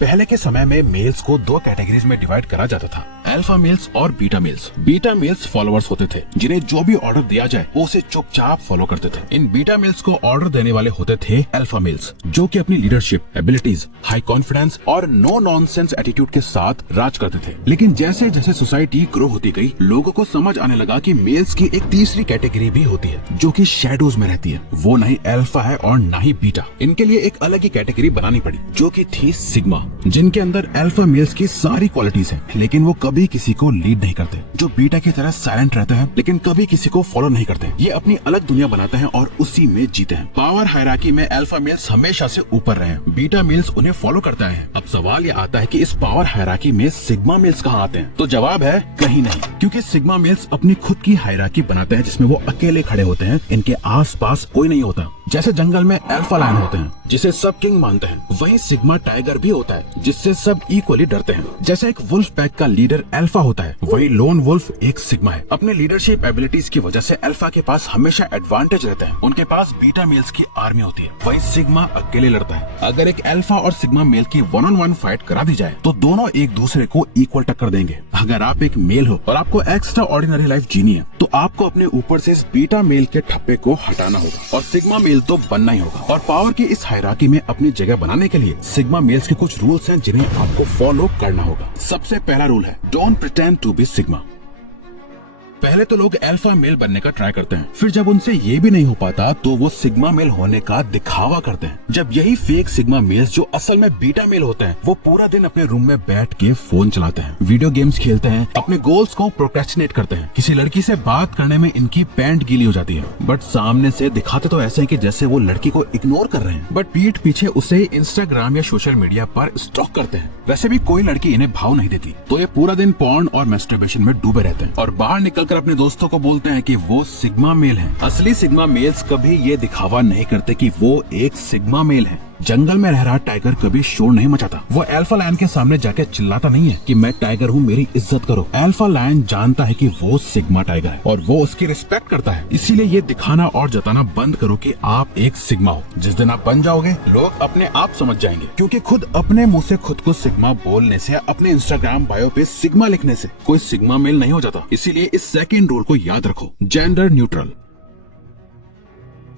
पहले के समय में मेल्स को दो कैटेगरीज में डिवाइड करा जाता था, अल्फा मेल्स और beta males. Beta males followers होते थे जिन्हें जो भी ऑर्डर दिया जाए वो उसे चुपचाप फॉलो करते थे। इन बीटा मेल्स को ऑर्डर देने वाले होते थे अल्फा मेल्स, जो कि अपनी लीडरशिप, एबिलिटीज, हाई कॉन्फिडेंस और नो नॉनसेंस एटीट्यूड के साथ राज करते थे। लेकिन जैसे जैसे सोसाइटी ग्रो होती गई, लोगों को समझ आने लगा कि मेल्स की एक तीसरी कैटेगरी भी होती है जो कि शैडोज में रहती है। वो नहीं अल्फा है और ना ही बीटा। इनके लिए एक अलग ही कैटेगरी बनानी पड़ी जो कि थी सिग्मा, जिनके अंदर अल्फा मेल्स की सारी क्वालिटीज हैं, लेकिन वो कभी किसी को लीड नहीं करते, जो बीटा की तरह साइलेंट रहते हैं लेकिन कभी किसी को फॉलो नहीं करते। ये अपनी अलग दुनिया बनाते हैं और उसी में जीते हैं। पावर हायरार्की में अल्फा मेल्स हमेशा से ऊपर रहे हैं, बीटा मेल्स उन्हें फॉलो करते हैं। अब सवाल ये आता है कि इस पावर हायरार्की में सिग्मा मेल्स कहाँ आते हैं? तो जवाब है कहीं नहीं, क्योंकि सिग्मा मेल्स अपनी खुद की हायरार्की बनाते हैं जिसमें वो अकेले खड़े होते हैं, इनके आस पास कोई नहीं होता। जैसे जंगल में अल्फा लायन होते हैं जिसे सब किंग मानते हैं, वहीं सिग्मा टाइगर भी होता है जिससे सब इक्वली डरते हैं। जैसे एक वुल्फ पैक का लीडर अल्फा होता है, वही लोन वुल्फ एक सिग्मा है। अपने लीडरशिप एबिलिटीज की वजह से अल्फा के पास हमेशा एडवांटेज रहता है। उनके पास बीटा मेल्स की आर्मी होती है, वहीं सिग्मा अकेले लड़ता है। अगर एक अल्फा और सिग्मा मेल की 1-on-1 फाइट करा दी जाए तो दोनों एक दूसरे को इक्वल टक्कर देंगे। अगर आप एक मेल हो और आपको एक्स्ट्रा ऑर्डिनरी लाइफ जीनी है तो आपको अपने ऊपर से इस बीटा मेल के ठप्पे को हटाना होगा और सिग्मा मेल तो बनना ही होगा। और पावर की इस हायरार्की में अपनी जगह बनाने के लिए सिग्मा मेल्स के कुछ रूल्स हैं जिन्हें आपको फॉलो करना होगा। सबसे पहला रूल है don't pretend to be sigma. पहले तो लोग अल्फा मेल बनने का ट्राई करते हैं, फिर जब उनसे ये भी नहीं हो पाता तो वो सिग्मा मेल होने का दिखावा करते हैं। जब यही फेक सिग्मा मेल्स जो असल में बीटा मेल होते हैं, वो पूरा दिन अपने रूम में बैठ के फोन चलाते हैं, वीडियो गेम्स खेलते हैं, अपने गोल्स को प्रोक्रेस्टिनेट करते हैं। किसी लड़की से बात करने में इनकी पैंट गीली हो जाती है, बट सामने से दिखाते तो ऐसे है कि जैसे वो लड़की को इग्नोर कर रहे हैं, बट पीठ पीछे उसे इंस्टाग्राम या सोशल मीडिया पर स्टॉक करते हैं। वैसे भी कोई लड़की इन्हें भाव नहीं देती, तो ये पूरा दिन पॉर्न और मैस्टरबेशन में डूबे रहते हैं और बाहर निकल अपने दोस्तों को बोलते हैं कि वो सिग्मा मेल हैं। असली सिग्मा मेल्स कभी ये दिखावा नहीं करते कि वो एक सिग्मा मेल है। जंगल में रह रहा टाइगर कभी शोर नहीं मचाता, वो अल्फा लायन के सामने जाके चिल्लाता नहीं है कि मैं टाइगर हूँ, मेरी इज्जत करो। अल्फा लायन जानता है कि वो सिग्मा टाइगर है और वो उसकी रिस्पेक्ट करता है। इसीलिए ये दिखाना और जताना बंद करो कि आप एक सिग्मा हो। जिस दिन आप बन जाओगे, लोग अपने आप समझ जाएंगे, क्योंकि खुद अपने मुंह से खुद को सिग्मा बोलने से, अपने इंस्टाग्राम बायो पे सिग्मा लिखने से कोई सिग्मा मेल नहीं हो जाता। इसीलिए इस सेकेंड रूल को याद रखो, जेंडर न्यूट्रल।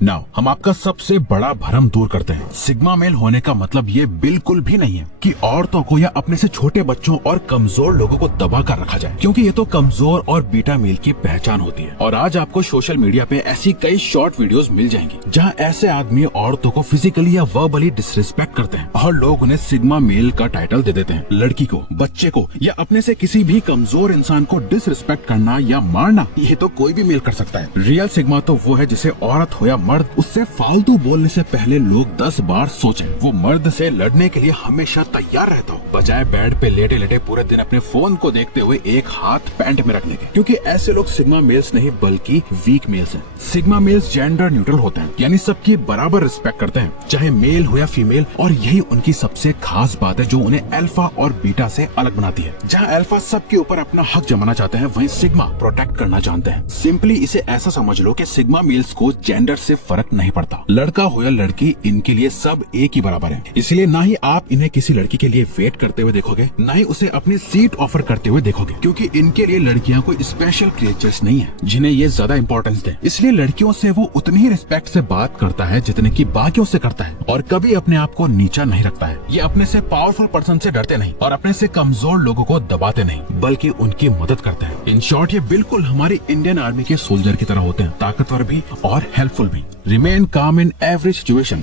नाउ हम आपका सबसे बड़ा भ्रम दूर करते हैं। सिग्मा मेल होने का मतलब ये बिल्कुल भी नहीं है कि औरतों को या अपने से छोटे बच्चों और कमजोर लोगों को दबा कर रखा जाए, क्योंकि ये तो कमजोर और बीटा मेल की पहचान होती है। और आज आपको सोशल मीडिया पे ऐसी कई शॉर्ट वीडियोस मिल जाएंगी जहां ऐसे आदमी औरतों को फिजिकली या वर्बली डिसरिस्पेक्ट करते हैं और लोग उन्हें सिग्मा मेल का टाइटल दे देते हैं। लड़की को, बच्चे को या अपने से किसी भी कमजोर इंसान को डिसरिस्पेक्ट करना या मारना, ये तो कोई भी मेल कर सकता है। रियल सिग्मा तो वो है जिसे औरत हो या मर्द, उससे फालतू बोलने से पहले लोग 10 बार सोचें। वो मर्द से लड़ने के लिए हमेशा तैयार रहता हो, बजाय बेड पे लेटे लेटे पूरे दिन अपने फोन को देखते हुए एक हाथ पैंट में रखने के, क्योंकि ऐसे लोग सिग्मा मेल्स नहीं बल्कि वीक मेल्स हैं। सिग्मा मेल्स जेंडर न्यूट्रल होते हैं, यानी सबकी बराबर रिस्पेक्ट करते हैं, चाहे मेल हो या फीमेल। और यही उनकी सबसे खास बात है जो उन्हें अल्फा और बीटा से अलग बनाती है। जहाँ अल्फा सबके ऊपर अपना हक जमाना चाहते हैं, वहीं सिग्मा प्रोटेक्ट करना जानते हैं। सिंपली इसे ऐसा समझ लो कि सिग्मा मेल्स को जेंडर से फर्क नहीं पड़ता, लड़का हो या लड़की, इनके लिए सब एक ही बराबर है। इसलिए ना ही आप इन्हें किसी लड़की के लिए वेट करते हुए देखोगे, ना ही उसे अपनी सीट ऑफर करते हुए देखोगे, क्योंकि इनके लिए लड़कियां कोई स्पेशल क्रिएचर्स नहीं है जिन्हें ये ज्यादा इंपॉर्टेंस दे। इसलिए लड़कियों से वो उतनी ही रिस्पेक्ट से बात करता है जितने की बाकियों से करता है, और कभी अपने आप को नीचा नहीं रखता है। ये अपने से पावरफुल पर्सन से डरते नहीं और अपने से कमजोर लोगों को दबाते नहीं, बल्कि उनकी मदद करते हैं। इन शॉर्ट, ये बिल्कुल हमारी इंडियन आर्मी के सोल्जर की तरह होते हैं, ताकतवर भी और हेल्पफुल भी। Remain calm in every situation.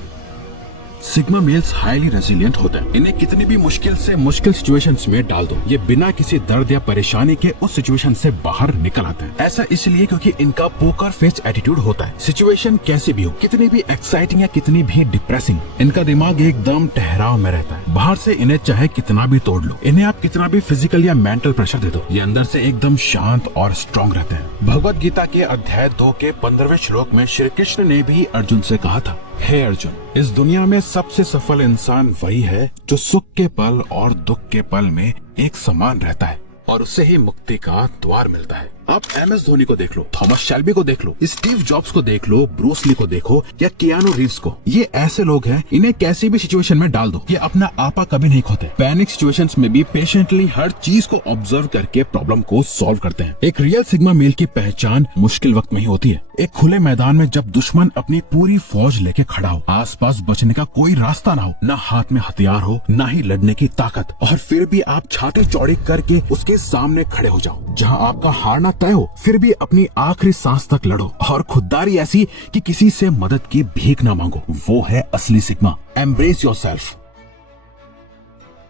Sigma males highly resilient होते हैं, इन्हें कितनी भी मुश्किल से मुश्किल सिचुएशंस में डाल दो, ये बिना किसी दर्द या परेशानी के उस सिचुएशन से बाहर निकल आते हैं। ऐसा इसलिए क्योंकि इनका पोकर फेस एटीट्यूड होता है। सिचुएशन कैसी भी हो, कितनी भी एक्साइटिंग या कितनी भी डिप्रेसिंग, इनका दिमाग एकदम ठहराव में रहता है। बाहर से इन्हें चाहे कितना भी तोड़ लो, इन्हें आप कितना भी फिजिकल या मेंटल प्रेशर दे दो, ये अंदर से एकदम शांत और स्ट्रॉन्ग रहते हैं। भगवत गीता के अध्याय 2 के 15वें श्लोक में श्री कृष्ण ने भी अर्जुन से कहा था, हे अर्जुन, इस दुनिया में सबसे सफल इंसान वही है जो सुख के पल और दुख के पल में एक समान रहता है और उससे ही मुक्ति का द्वार मिलता है। आप MS धोनी को देख लो, थॉमस शेल्बी को देख लो, स्टीव जॉब्स को देख लो, ब्रूस ली को देखो या कियानो रीव्स को। ये ऐसे लोग हैं, इन्हें कैसी भी सिचुएशन में डाल दो, ये अपना आपा कभी नहीं खोते। पैनिक सिचुएशंस में भी पेशेंटली हर चीज को ऑब्जर्व करके प्रॉब्लम को सॉल्व करते हैं। एक रियल सिग्मा मेल की पहचान मुश्किल वक्त में ही होती है। एक खुले मैदान में जब दुश्मन अपनी पूरी फौज लेके खड़ा हो, आसपास बचने का कोई रास्ता ना हो, ना हाथ में हथियार हो, ना ही लड़ने की ताकत, और फिर भी आप छाती चौड़ी करके उसके सामने खड़े हो जाओ। जहां आपका हारना तय हो, फिर भी अपनी आखिरी सांस तक लड़ो, और खुददारी ऐसी कि किसी से मदद की भीख ना मांगो। वो है असली सिग्मा। Embrace yourself.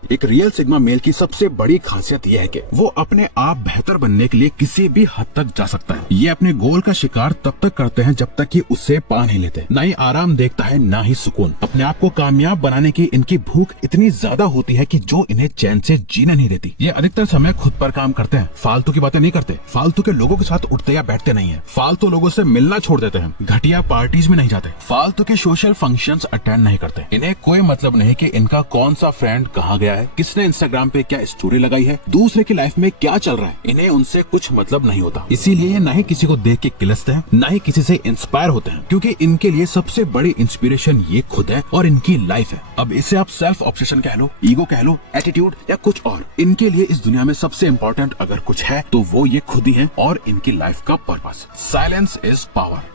एक रियल सिग्मा मेल की सबसे बड़ी खासियत यह है कि वो अपने आप बेहतर बनने के लिए किसी भी हद तक जा सकता है। ये अपने गोल का शिकार तब तक करते हैं जब तक कि उससे पा नहीं लेते। ना ही आराम देखता है, ना ही सुकून। अपने आप को कामयाब बनाने की इनकी भूख इतनी ज्यादा होती है कि जो इन्हें चैन से जीने नहीं देती। ये अधिकतर समय खुद पर काम करते हैं, फालतू की बातें नहीं करते, फालतू के लोगों के साथ उठते या बैठते नहीं है, फालतू लोगों से मिलना छोड़ देते हैं, घटिया पार्टीज में नहीं जाते, फालतू के सोशल फंक्शंस अटेंड नहीं करते। इन्हें कोई मतलब नहीं कि इनका कौन सा फ्रेंड कहाँ गया है, किसने इंस्टाग्राम पे क्या स्टोरी लगाई है, दूसरे की लाइफ में क्या चल रहा है। इन्हें उनसे कुछ मतलब नहीं होता। इसीलिए ये ना ही किसी को देख के किलसते हैं, ना ही किसी से इंस्पायर होते हैं, क्योंकि इनके लिए सबसे बड़ी इंस्पिरेशन ये खुद है और इनकी लाइफ है। अब इसे आप सेल्फ ऑब्सेशन कह लो, ईगो कह लो, एटीट्यूड या कुछ और। इनके लिए इस दुनिया में सबसे इम्पोर्टेंट अगर कुछ है तो वो ये खुद ही है और इनकी लाइफ का पर्पस। Silence is power.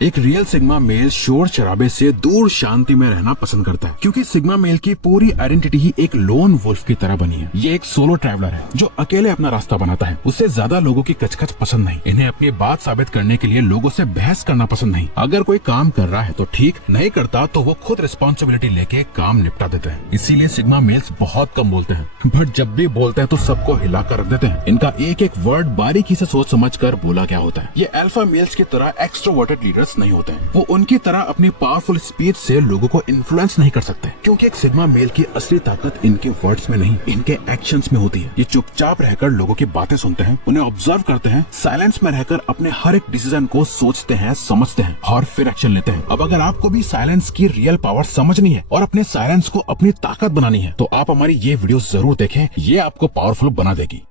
एक रियल सिग्मा मेल शोर शराबे से दूर शांति में रहना पसंद करता है, क्योंकि सिग्मा मेल की पूरी आइडेंटिटी ही एक लोन वुल्फ की तरह बनी है। ये एक सोलो ट्रैवलर है जो अकेले अपना रास्ता बनाता है। उसे ज्यादा लोगों की कचकच पसंद नहीं। इन्हें अपनी बात साबित करने के लिए लोगों से बहस करना पसंद नहीं। अगर कोई काम कर रहा है तो ठीक, नहीं करता तो वो खुद रिस्पॉन्सिबिलिटी लेके काम निपटा देते हैं। इसीलिए सिग्मा मेल्स बहुत कम बोलते हैं, बट जब भी बोलते हैं तो सबको हिला कर रख देते हैं। इनका एक एक वर्ड बारीकी से सोच समझ कर बोला क्या होता है। ये अल्फा मेल्स की तरह एक्सट्रोवर्टेड लीडर्स नहीं होते हैं। वो उनकी तरह अपनी पावरफुल स्पीच से लोगों को इन्फ्लुएंस नहीं कर सकते, क्योंकि एक सिग्मा मेल की असली ताकत इनके वर्ड्स में नहीं, इनके एक्शंस में होती है। ये चुपचाप रहकर लोगों की बातें सुनते हैं, उन्हें ऑब्जर्व करते हैं, साइलेंस में रहकर अपने हर एक डिसीजन को सोचते हैं, समझते हैं और फिर एक्शन लेते हैं। अब अगर आपको भी साइलेंस की रियल पावर समझनी है और अपने साइलेंस को अपनी ताकत बनानी है तो आप हमारी ये वीडियो जरूर देखें। ये आपको पावरफुल बना देगी।